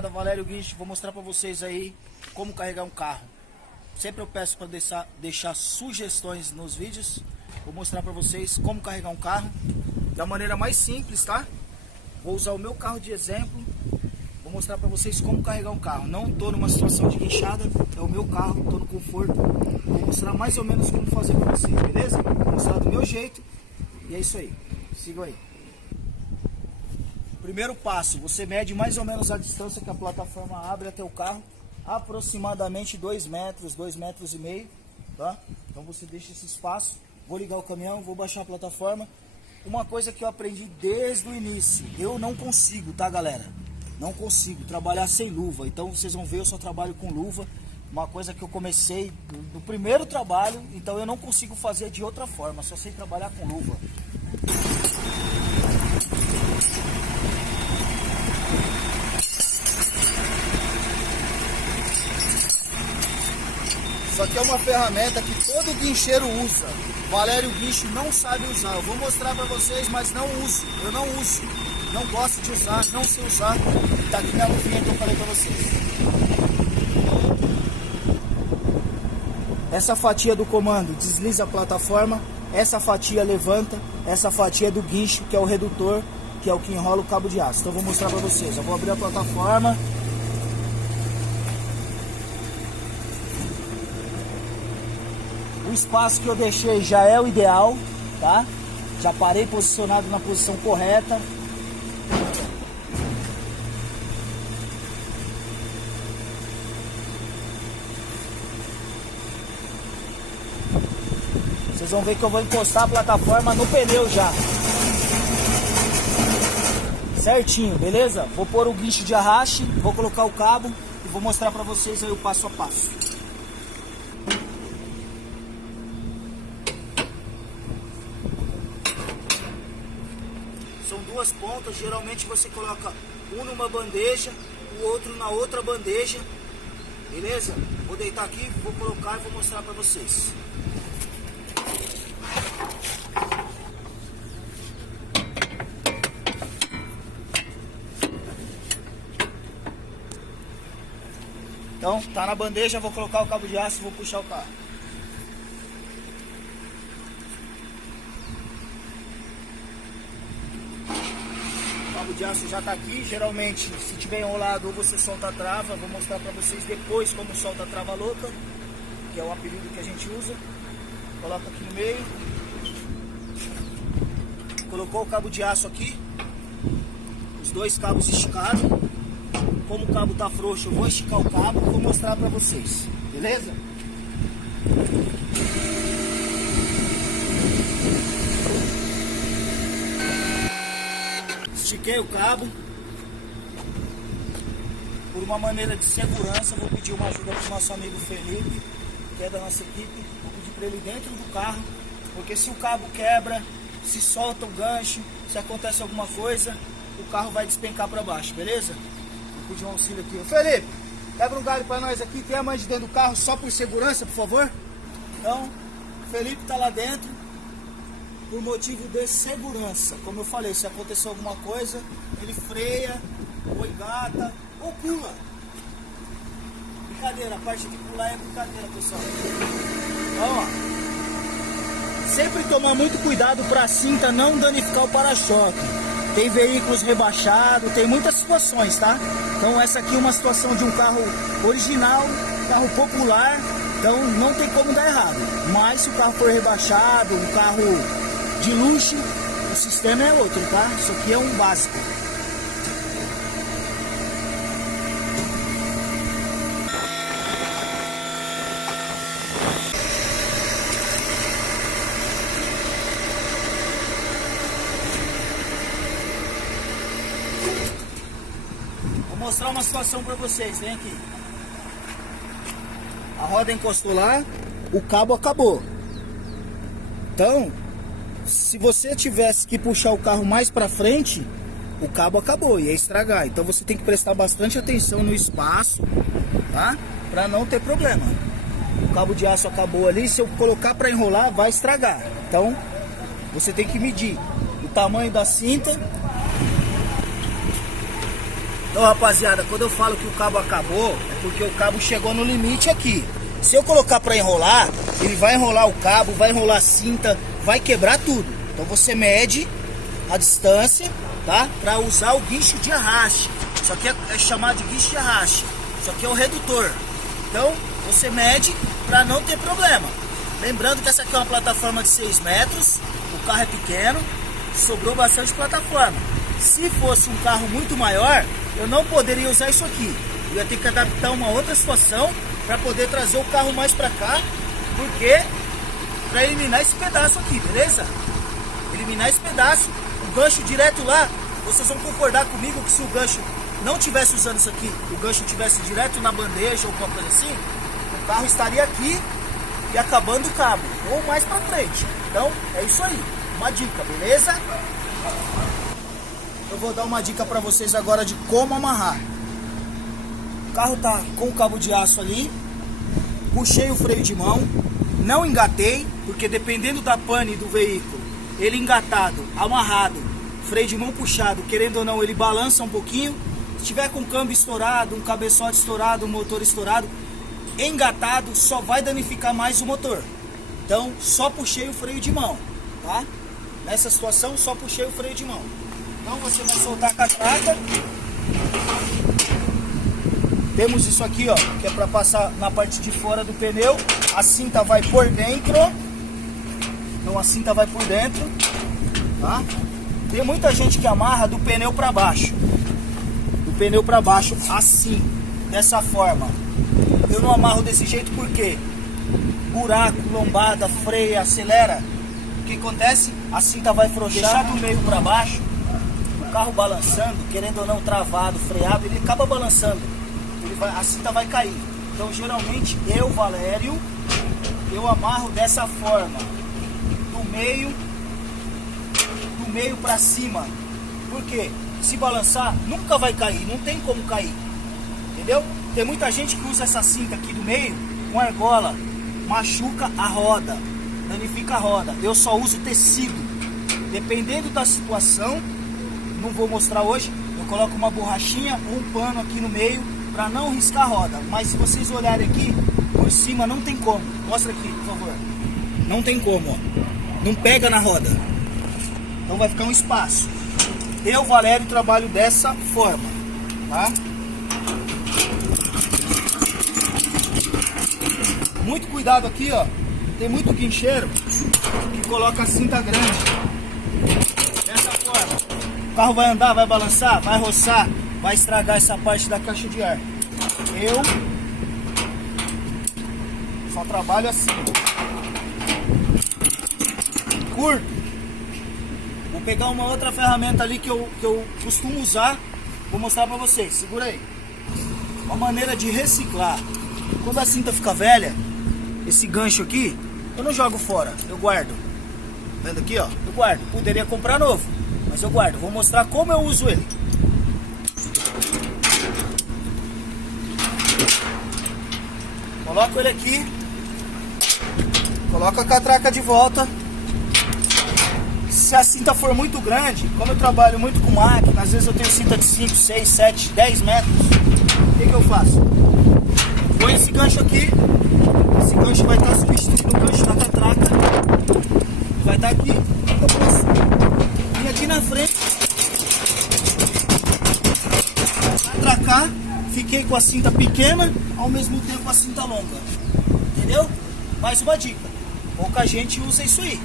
rapaziada, Valério Guincho, vou mostrar pra vocês aí como carregar um carro. Sempre eu peço para deixar sugestões nos vídeos. Vou mostrar pra vocês como carregar um carro da maneira mais simples, tá? Vou usar o meu carro de exemplo. Vou mostrar pra vocês como carregar um carro. Não tô numa situação de guinchada, é o meu carro, tô no conforto. Vou mostrar mais ou menos como fazer pra vocês, beleza? Vou mostrar do meu jeito e é isso aí. Sigam aí. Primeiro passo, você mede mais ou menos a distância que a plataforma abre até o carro, aproximadamente 2 metros, 2,5 metros, tá? Então você deixa esse espaço, vou ligar o caminhão, vou baixar a plataforma. Uma coisa que eu aprendi desde o início, eu não consigo, tá galera? Não consigo trabalhar sem luva, então vocês vão ver, eu só trabalho com luva. Uma coisa que eu comecei no primeiro trabalho, então eu não consigo fazer de outra forma, só sei trabalhar com luva. Isso aqui é uma ferramenta que todo guincheiro usa. Valério Guincho não sabe usar. Eu vou mostrar pra vocês, mas não uso. Eu não uso. Não gosto de usar, não sei usar. Tá aqui minha luvinha que eu falei pra vocês. Essa fatia do comando desliza a plataforma. Essa fatia levanta. Essa fatia é do guincho, que é o redutor, que é o que enrola o cabo de aço. Então eu vou mostrar pra vocês. Eu vou abrir a plataforma. O espaço que eu deixei já é o ideal, tá? Já parei posicionado na posição correta. Vocês vão ver que eu vou encostar a plataforma no pneu já. Certinho, beleza? Vou pôr o guincho de arraste, vou colocar o cabo e vou mostrar pra vocês aí o passo a passo. São duas pontas, geralmente você coloca um numa bandeja, o outro na outra bandeja, beleza? Vou deitar aqui, vou colocar e vou mostrar pra vocês. Então, tá na bandeja, vou colocar o cabo de aço e vou puxar o carro. O cabo de aço já tá aqui. Geralmente, se tiver enrolado ou você solta a trava, vou mostrar pra vocês depois como solta a trava louca, que é o apelido que a gente usa. Coloca aqui no meio. Colocou o cabo de aço aqui. Os dois cabos esticados. Como o cabo tá frouxo, eu vou esticar o cabo e vou mostrar pra vocês, beleza? Estiquei o cabo. Por uma maneira de segurança, vou pedir uma ajuda pro nosso amigo Felipe, que é da nossa equipe. Vou pedir pra ele dentro do carro, porque se o cabo quebra, se solta o gancho, se acontece alguma coisa, o carro vai despencar pra baixo, beleza? De um auxílio aqui. Felipe, quebra um galho para nós aqui, tem a mãe de dentro do carro só por segurança, por favor. Então, o Felipe tá lá dentro por motivo de segurança. Como eu falei, se acontecer alguma coisa, ele freia, ou engata, ou pula. Brincadeira, a parte de pular é brincadeira, pessoal. Então, ó, sempre tomar muito cuidado para a cinta não danificar o para-choque. Tem veículos rebaixados, tem muitas situações, tá? Então essa aqui é uma situação de um carro original, carro popular, então não tem como dar errado. Mas se o carro for rebaixado, um carro de luxo, o sistema é outro, tá? Isso aqui é um básico. Vou mostrar uma situação para vocês, vem aqui. A roda encostou lá, o cabo acabou. Então, se você tivesse que puxar o carro mais para frente, o cabo acabou, ia estragar. Então você tem que prestar bastante atenção no espaço, tá? Para não ter problema. O cabo de aço acabou ali, se eu colocar para enrolar, vai estragar. Então, você tem que medir o tamanho da cinta Então, rapaziada, quando eu falo que o cabo acabou, é porque o cabo chegou no limite aqui. Se eu colocar para enrolar, ele vai enrolar o cabo, vai enrolar a cinta, vai quebrar tudo. Então você mede a distância, tá? Para usar o guincho de arraste. Isso aqui é chamado de guincho de arraste. Isso aqui é o redutor. Então você mede para não ter problema. Lembrando que essa aqui é uma plataforma de 6 metros, o carro é pequeno, sobrou bastante plataforma. Se fosse um carro muito maior, eu não poderia usar isso aqui. Eu ia ter que adaptar uma outra situação para poder trazer o carro mais para cá, porque para eliminar esse pedaço aqui, beleza? Eliminar esse pedaço, o gancho direto lá, vocês vão concordar comigo que se o gancho não tivesse usando isso aqui, o gancho tivesse direto na bandeja ou alguma coisa assim, o carro estaria aqui e acabando o cabo, ou mais para frente. Então é isso aí, uma dica, beleza? Eu vou dar uma dica para vocês agora de como amarrar. O carro tá com o cabo de aço ali, puxei o freio de mão, não engatei, porque dependendo da pane do veículo, ele engatado, amarrado, freio de mão puxado, querendo ou não, ele balança um pouquinho. Se tiver com o câmbio estourado, um cabeçote estourado, um motor estourado, engatado só vai danificar mais o motor. Então só puxei o freio de mão, tá? Nessa situação só puxei o freio de mão. Então você vai soltar a catraca. Temos isso aqui, ó, que é para passar na parte de fora do pneu. A cinta vai por dentro. Então a cinta vai por dentro, tá? Tem muita gente que amarra do pneu para baixo. Do pneu para baixo assim, dessa forma. Eu não amarro desse jeito porque buraco, lombada, freia, acelera. O que acontece? A cinta vai frouxar do meio para baixo. O carro balançando, querendo ou não, travado, freado, ele acaba balançando. A cinta vai cair. Então geralmente eu, Valério, eu amarro dessa forma, do meio para cima. Porque se balançar nunca vai cair, não tem como cair, entendeu? Tem muita gente que usa essa cinta aqui do meio com argola, machuca a roda, danifica a roda. Eu só uso tecido, dependendo da situação. Não vou mostrar hoje, eu coloco uma borrachinha ou um pano aqui no meio para não riscar a roda. Mas se vocês olharem aqui, por cima não tem como. Mostra aqui, por favor. Não tem como, ó. Não pega na roda. Então vai ficar um espaço. Eu, Valério, trabalho dessa forma, tá? Muito cuidado aqui, ó. Tem muito guincheiro que coloca a cinta grande. Dessa forma. O carro vai andar, vai balançar, vai roçar, vai estragar essa parte da caixa de ar. Eu só trabalho assim. Curto. Vou pegar uma outra ferramenta ali que eu costumo usar. Vou mostrar pra vocês. Segura aí. Uma maneira de reciclar. Quando a cinta fica velha, esse gancho aqui, eu não jogo fora, eu guardo. Vendo aqui, ó? Eu guardo. Poderia comprar novo, mas eu guardo. Vou mostrar como eu uso ele. Coloco ele aqui. Coloco a catraca de volta. Se a cinta for muito grande, como eu trabalho muito com máquina, às vezes eu tenho cinta de 5, 6, 7, 10 metros. O que eu faço? Põe esse gancho aqui. Esse gancho vai estar substituindo o gancho da catraca. Vai estar aqui. Eu posso vir aqui na frente. Catracar. Fiquei com a cinta pequena, ao mesmo tempo a cinta longa. Entendeu? Mais uma dica. Pouca gente usa isso aí.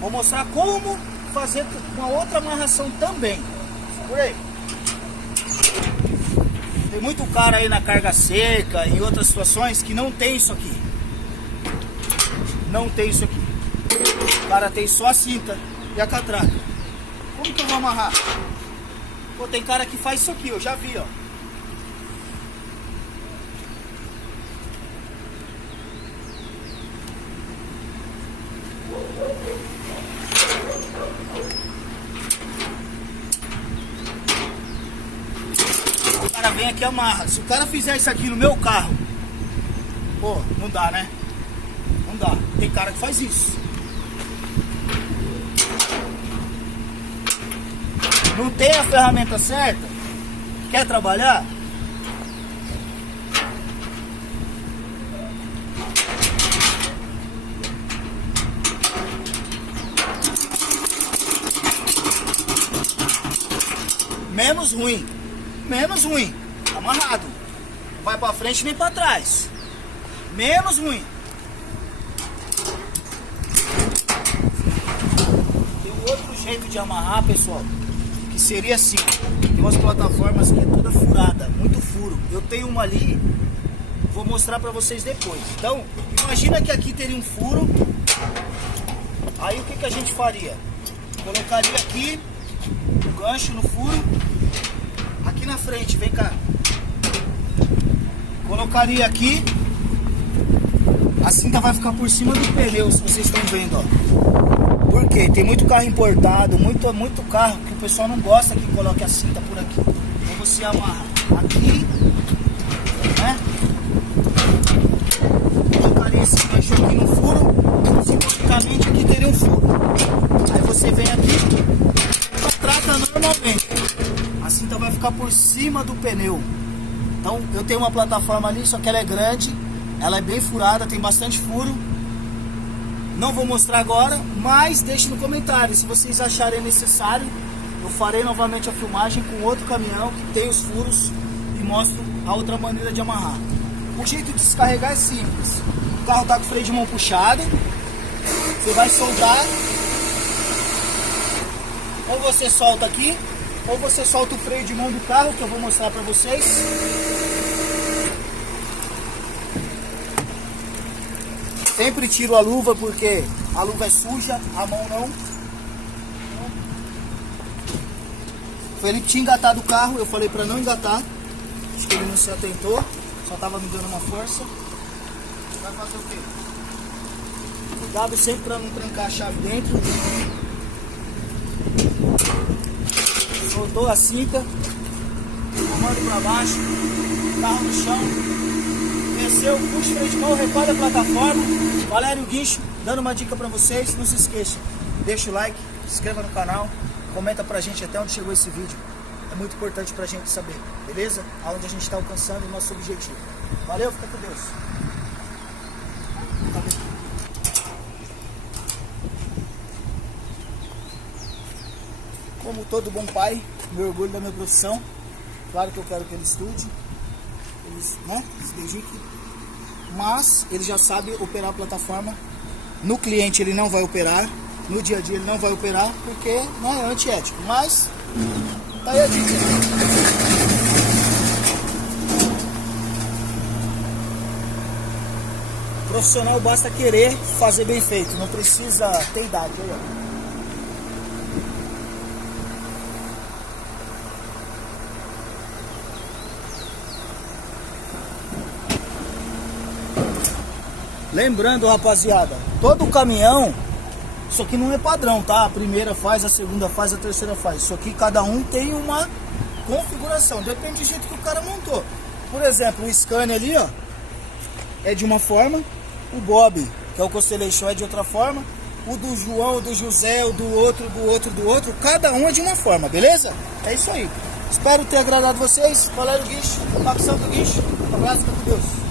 Vou mostrar como fazer uma outra amarração também. Por aí. Tem muito cara aí na carga seca e outras situações que não tem isso aqui. Não tem isso aqui. O cara tem só a cinta e a catraca. Como que eu vou amarrar? Pô, tem cara que faz isso aqui, eu já vi, ó. O cara vem aqui e amarra. Se o cara fizer isso aqui no meu carro, pô, não dá, né? Não dá. Tem cara que faz isso. Não tem a ferramenta certa, Quer trabalhar? Menos ruim. Menos ruim. Amarrado. Não vai pra frente nem pra trás. Menos ruim. Tem um outro jeito de amarrar, pessoal, que seria assim. Tem umas plataformas que é toda furada, muito furo. Eu tenho uma ali, vou mostrar pra vocês depois. Então, imagina que aqui teria um furo. Aí o que a gente faria? Colocaria aqui o gancho no furo. Aqui na frente, vem cá. Colocaria aqui. A cinta vai ficar por cima do pneu, se vocês estão vendo, ó. Por quê? Tem muito carro importado, muito carro que o pessoal não gosta que coloque a cinta por aqui. Então você amarra aqui, né? Colocaria esse gancho aqui no furo. Simbolicamente aqui teria um furo. Aí você vem aqui, trata normalmente. A cinta vai ficar por cima do pneu. Então eu tenho uma plataforma ali, só que ela é grande. Ela é bem furada, tem bastante furo. Não vou mostrar agora, mas deixe no comentário. Se vocês acharem necessário, eu farei novamente a filmagem com outro caminhão que tem os furos e mostro a outra maneira de amarrar. O jeito de descarregar é simples. O carro está com o freio de mão puxado. Você vai soltar. Ou você solta aqui, ou você solta o freio de mão do carro, que eu vou mostrar para vocês. Sempre tiro a luva, porque a luva é suja, a mão não. O Felipe tinha engatado o carro, eu falei para não engatar. Acho que ele não se atentou, só estava me dando uma força. Vai fazer o quê? Cuidado sempre para não trancar a chave dentro. Soltou a cinta, comando para baixo, carro no chão. Desceu, puxa o freio de mão, recolhe a plataforma. Valério Guincho dando uma dica pra vocês. Não se esqueça, deixa o like, se inscreva no canal, comenta pra gente até onde chegou esse vídeo. É muito importante pra gente saber, beleza? Aonde a gente tá alcançando o nosso objetivo. Valeu, fica com Deus. Como todo bom pai, meu orgulho da minha profissão. Claro que eu quero que ele estude, né, se dedique, mas ele já sabe operar a plataforma. No cliente ele não vai operar, no dia a dia ele não vai operar, porque não é antiético, mas tá aí a dica. Profissional basta querer fazer bem feito, não precisa ter idade. Aí, ó. Lembrando, rapaziada, todo caminhão, isso aqui não é padrão, tá? A primeira faz, a segunda faz, a terceira faz. Isso aqui cada um tem uma configuração, depende do jeito que o cara montou. Por exemplo, o Scania ali, ó, é de uma forma. O Bob, que é o Constellation, é de outra forma. O do João, o do José, o do outro, cada um é de uma forma, beleza? É isso aí. Espero ter agradado vocês. Valério Guincho, Papo Santo Guincho. Um abraço, com Deus.